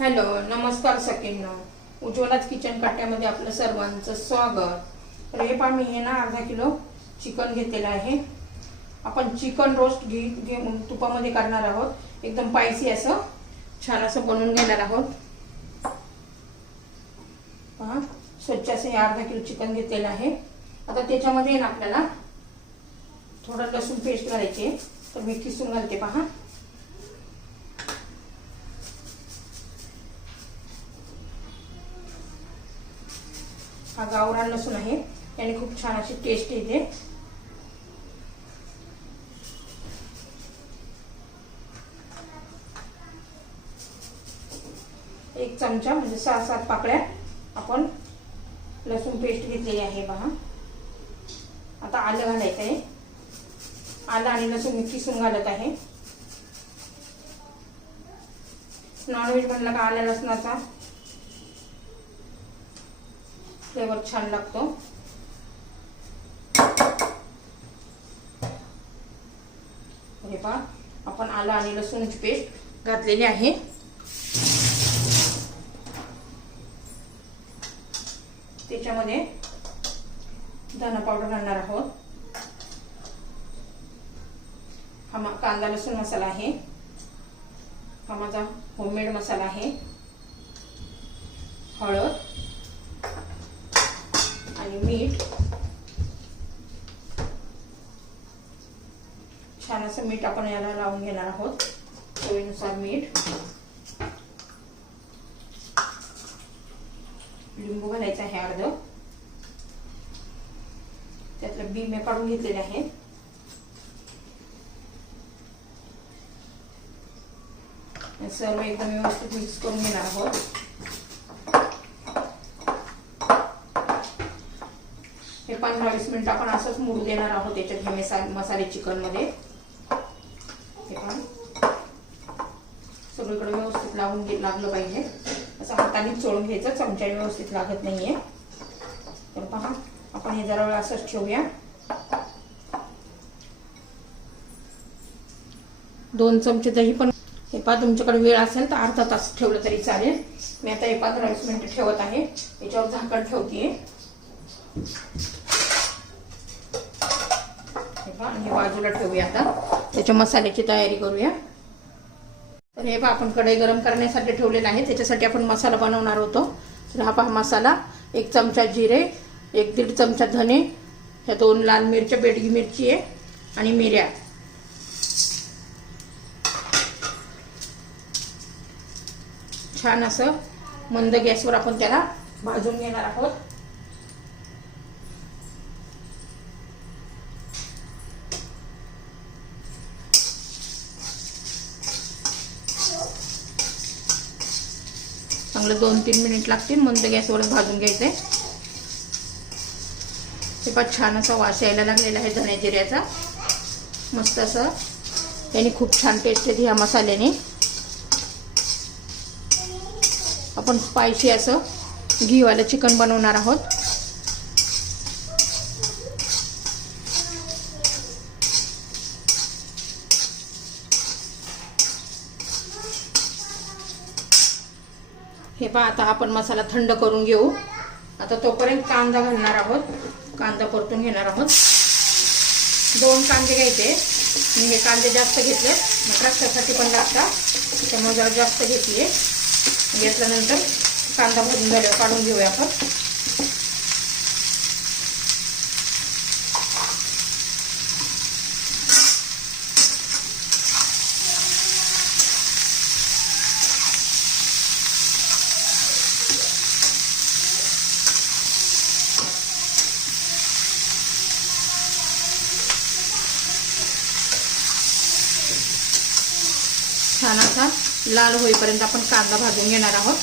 Hello नमस्कार सखींना. उज्ज्वलाच kitchen काट्यामध्ये आपलं सर्वांचं स्वागत. तर हे पहा मी हे ना अर्धा किलो चिकन घेतलेलं आहे. आपण चिकन रोस्ट घे घेऊन तुपामध्ये करणार आहोत. एकदम पायसी असं छान असं बनवून घेणार आहोत. पहा स्वच्छ असं हे अर्धा किलो चिकन घेतलेलं आहे. आता त्याच्यामध्ये ना आपल्याला थोडं लसूण पेस्ट घालायची तर मी किसून घालते पहा. हा गावरान लसूण आहे. याने खूप छान अशी टेस्ट येते. एक चमचा म्हणजे सहा सात पाकळ्या आपण लसूण पेस्ट घेतलेली आहे पहा आता आलं घालायचं आहे. आलं आणि लसूण मी किसून घालत आहे. नॉनव्हेज म्हणलं का आल्या लसणाचा? फ्लेवर छान लागतो. हे पहा आपण आलं आणि लसूणची पेस्ट घातलेली आहे. त्याच्यामध्ये धना पावडर घालणार आहोत. हा कांदा लसूण मसाला आहे. हा माझा होममेड मसाला आहे. हळद. आणि मीठ. छान असं मीठ आपण याला लावून घेणार आहोत. चवीनुसार मीठ. लिंबू घालायचं आहे अर्ध. त्यातलं बी मी काढून घेतलेले आहे. सर्व एकदम व्यवस्थित मिक्स करून घेणार आहोत. पंधरा वीस मिनिट आपण असंच मुरू देणार आहोत त्याच्यात हे मसाले चिकनमध्ये. चिकनमध्ये हे पण सगळीकडे व्यवस्थित लावून लागलं पाहिजे. असं हाताने चोळून घ्यायचं चमच्या व्यवस्थित लागत नाहीये. तर पहा आपण हे जरा वेळ असंच ठेवूया. दोन चमचे दही पण हे पहा तुमच्याकडे वेळ असेल तर अर्धा तास ठेवलं तरी चालेल. मी आता हे पंधरा वीस मिनिटं ठेवत आहे. याच्यावर झाकण ठेवतीये. हे हे बाजूला ठेवूया आता. त्याच्या मसाल्याची तयारी करूया. तर हे पहा आपण कढई गरम करण्यासाठी ठेवलेलं आहे. त्याच्यासाठी आपण मसाला बनवणार होतो. तर हा पहा मसाला. एक चमचा जिरे एक दीड चमचा धने ह्या दोन लाल मिरच्या बेडगी मिरची आहे आणि मिऱ्या. छान असं मंद गॅसवर आपण त्याला भाजून घेणार आहोत. चांगलं दोन तीन मिनिट लागतील. मंद गॅसवरच भाजून घ्यायचं. आहे ते पण छान असा वास यायला लागलेला आहे धण्या जिऱ्याचा. मस्त असं. त्याने खूप छान टेस्ट येते ह्या मसाल्याने. आपण स्पायसी असं घीवालं चिकन बनवणार आहोत. हे पहा आता आपण मसाला थंड करून घेऊ. आता तोपर्यंत कांदा घालणार आहोत. कांदा परतून घेणार आहोत. दोन कांदे घ्यायचे. मी हे कांदे जास्त घेतले. रक्तासाठी पण लागतात त्यामुळे जरा जास्त घेतली घेतल्यानंतर कांदा भरून झाल्यावर काढून घेऊया आपण. छान असा लाल होईपर्यंत आपण कांदा भाजून घेणार आहोत.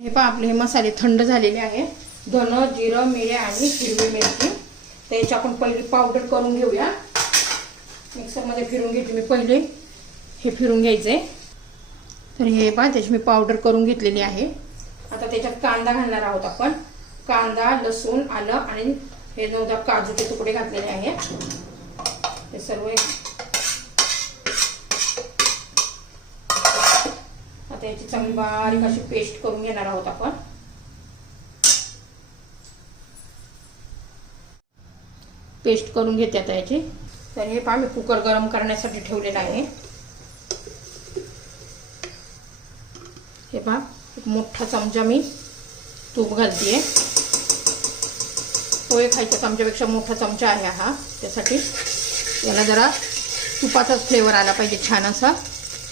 हे पहा आपले हे मसाले थंड झालेले आहे धन जिरं मिऱ्या आणि हिरवी मिरची. तर याची आपण पहिली पावडर करून घेऊया. मिक्सरमध्ये फिरून घेते मी पहिले. हे फिरून घ्यायचे. तर हे पहा त्याची मी पावडर करून घेतलेली आहे. आता त्याच्यात कांदा घालणार आहोत आपण. कांदा लसूण आलं आणि हे नवदा काजूचे तुकडे घातलेले आहेत हे सर्व आता याची चांगली बारीक अशी पेस्ट करून घेणार आहोत आपण. पेस्ट करून घेते आता याची. तर हे पहा मी कुकर गरम करण्यासाठी ठेवलेलं आहे. हे पहा. एक मोठा चमचा मी तूप घालते पोहे खायच्या चमच्यापेक्षा मोठा चमचा आहे हा. त्यासाठी याला जरा तुपाचाच फ्लेवर आला पाहिजे छान असा.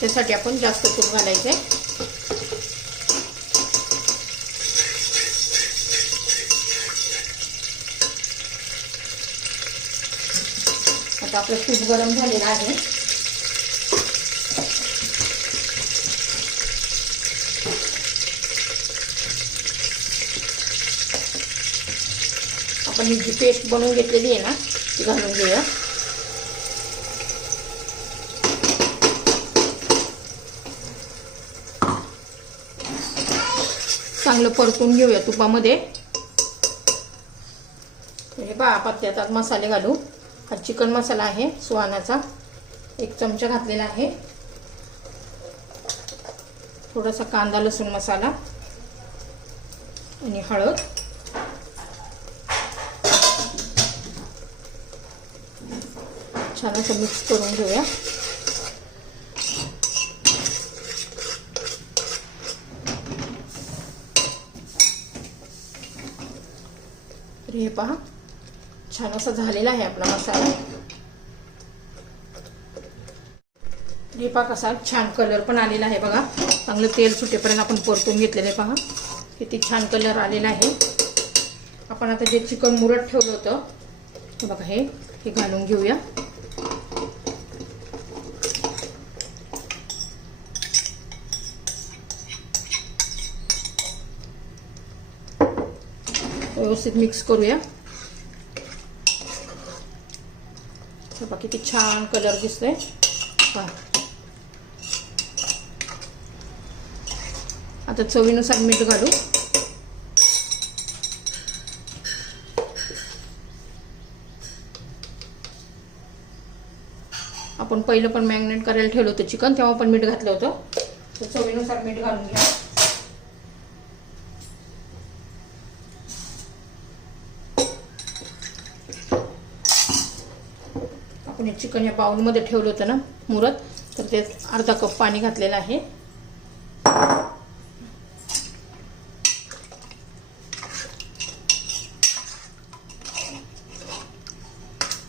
त्यासाठी आपण जास्त तूप घालायचे आता आपलं तूप गरम झालेलं आहे. आपण ही जी पेस्ट बनवून घेतलेली आहे ना ती घालून घेऊया. चांगलं परतून घेऊया तुपामध्ये. हे बा आपण त्यात मसाले घालू. हा चिकन मसाला आहे सुहानाचा. एक चमचा घातलेला आहे. थोडासा कांदा लसूण मसाला आणि हळद. छान असं मिक्स करून घेऊया. तर हे पहा छान असा झालेला आहे आपला मसाला. हे पहा कसा छान कलर पण आलेला आहे बघा. चांगलं तेल सुटेपर्यंत आपण परतून घेतलेलं आहे पहा. किती छान कलर आलेला आहे. आपण आता जे चिकन मुरत ठेवलं होतं बघा हे. हे घालून घेऊया. व्यवस्थित मिक्स करूया. बघा किती छान कलर दिसतोय. पहा आता चवीनुसार मीठ घालू. आपण पहिलं पण मॅग्नेट करायला ठेवलं होतं चिकन तेव्हा पण मीठ घातलं होतं. तर चवीनुसार मीठ घालून घ्या. आपण हे चिकन या बाउलमध्ये ठेवलं होतं ना मुरत. तर ते अर्धा कप पाणी घातलेलं आहे.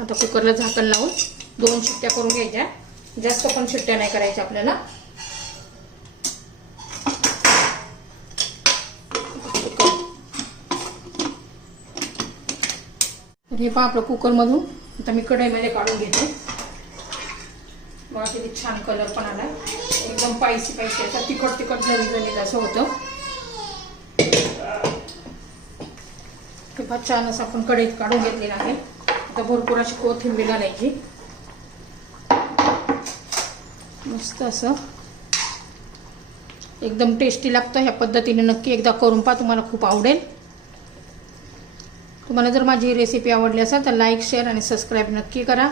आता कुकरला झाकण लावून दोन शिट्ट्या करून घ्यायच्या. जास्त पण शिट्ट्या नाही करायच्या आपल्याला. हे पहा आपलं कुकरमधून. आता मी कढईमध्ये काढून घेते. बघा किती छान कलर पण आलाय. एकदम पायसी पायसी आता तिखट तिखट जरी जरी असं होतं. हे पहा छान असं आपण कढईत काढून घेतलेलं आहे. आता भरपूर अशी कोथिंबीर घालायची. मस्त असं. एकदम टेस्टी लागतं ह्या पद्धतीने. नक्की एकदा करून पहा तुम्हाला खूप आवडेल. तुम्हाला जर माझी रेसिपी आवडली असेल तर लाईक शेअर आणि सबस्क्राईब नक्की करा.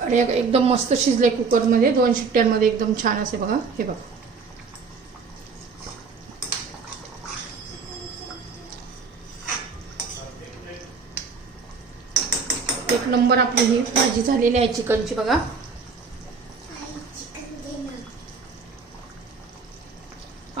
आणि एक- एकदम मस्त शिजले कुकरमध्ये दोन शिट्ट्यांमध्ये एकदम छान असे बघा. हे बघा. एक नंबर आपली ही भाजी झालेली आहे चिकनची बघा.